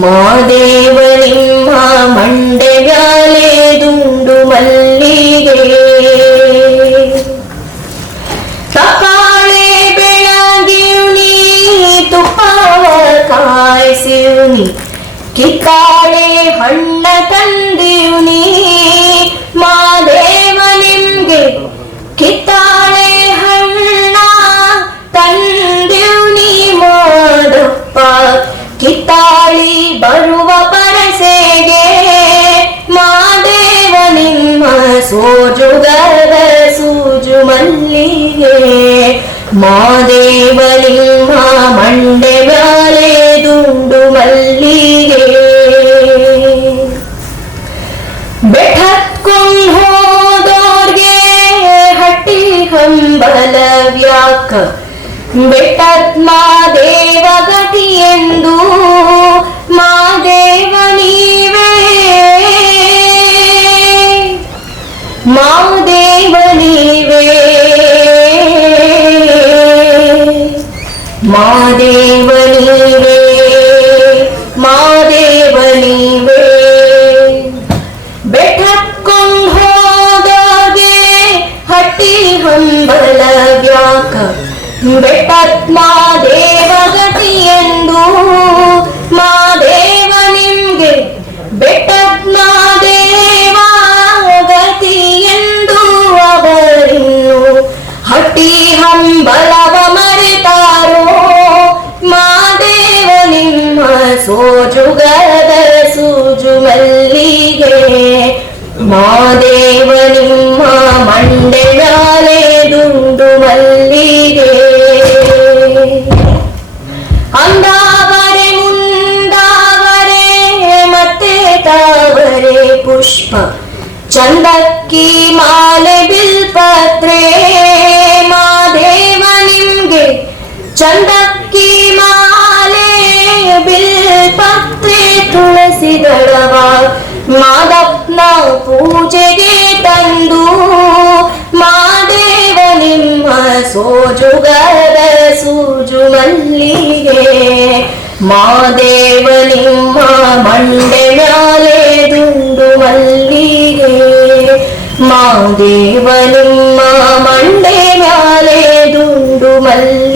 ಮಾದೇವ ನಿಮ್ಮ ಮಂಡೆ ಮ್ಯಾಲೆ ದುಂಡು ಮಲ್ಲಿಗೆ ತಕಾಳೆ ಬೆಳಗಿವ್ನಿ ತುಪ್ಪವ ಕಾಯಿಸಿವ್ನಿ ಕಿತ್ತಾಳೆ ಹಣ್ಣ ತಂದಿವ್ನಿ ಮಾದೇವ ನಿಮ್ಗೆ ಕಿತ್ತಾಳೆ ಹಣ್ಣ ತಂದಿವ್ನಿ ಮಾದಪ್ಪ ಕಿತ್ತಾಳಿ ಬರುವ ಪರಸೆಗೆ ಮಾದೇವ ನಿಮ್ಮ ಸೋಜುಗರ ಸೂಜು ಮಲ್ಲಿಗೆ ಮಾದೇವ ನಿಮ್ಮ ಮಂಡೆ ಮ್ಯಾಲೆ ದುಂಡು ಮಲ್ಲಿಗೆ ಬೆಟ್ಟತ್ಕೊಂಡ್ ಹೋದೋರ್ಗೆ ಹಟ್ಟಿ ಹಂಬಲವ್ಯಾಕ ಬೆಟ್ಟತ್ ಮಾದೇವ ಗತಿ ಎಂದು ಮಾದೇವ ನೀವೇ ಮಾದೇವ ನೀವೇ ಮಾದೇವ ನೀವೇ ಮಾದೇವ ನೀವೇ ಬೆಟ್ಟಕ್ಕೊಂಡ್ ಹೋದಾಗೆ ಹಟ್ಟಿ ಹಂಬಲವ್ಯಾಕ ಬೆಟ್ಟತ್ ಮಾದೇವ ಗತಿ ಎಂದು ಮಾದೇವ ನಿಮ್ಗೆ ಬೆಟ್ಟತ್ ಮಾದೇವ ಗತಿ ಎಂದು ಅವರಿನ್ನು ಹಟ್ಟಿ ಹಂಬಲವ ಮರೆತಾರೋ ಮಾದೇವ ನಿಮ್ಮ ಸೋಜುಗದ ಸೂಜು ಮಲ್ಲಿಗೆ ಮಾದೇವ ನಿಮ್ಮ ಮಂಡೆ ಮ್ಯಾಲೆ ದುಂಡು ಮಲ್ಲಿಗೆ ಅಂದಾವರೆ ಮುಂದಾವರೆ ಮತ್ತೆ ತಾವರೆ ಪುಷ್ಪ ಚಂದಕ್ಕಿ ಮಾಲೆ ಬಿಲ್ಪತ್ರೆ ಮಾದೇವ ನಿಮ್ಗೆ ಚಂದಕ್ಕಿ ಮಾಲೆ ಬಿಲ್ಪತ್ರೆ ತುಳಸಿ ದಳವ ಮಾದಪ್ಪನ ಪೂಜೆಗೆ ತಂದು ಮಾದೇವ ನಿಮ್ಮ ಸೋಜುಗರ ಸೂಜು ಮಲ್ಲಿಗೆ ಮಾದೇವ ನಿಮ್ಮ ಮಂಡೆ ಮ್ಯಾಲೆ ದುಂಡು ಮಲ್ಲಿಗೆ ಮಾದೇವ ನಿಮ್ಮ ಮಂಡೆ ಮ್ಯಾಲೆ ದುಂಡು ಮಲ್ಲಿಗೆ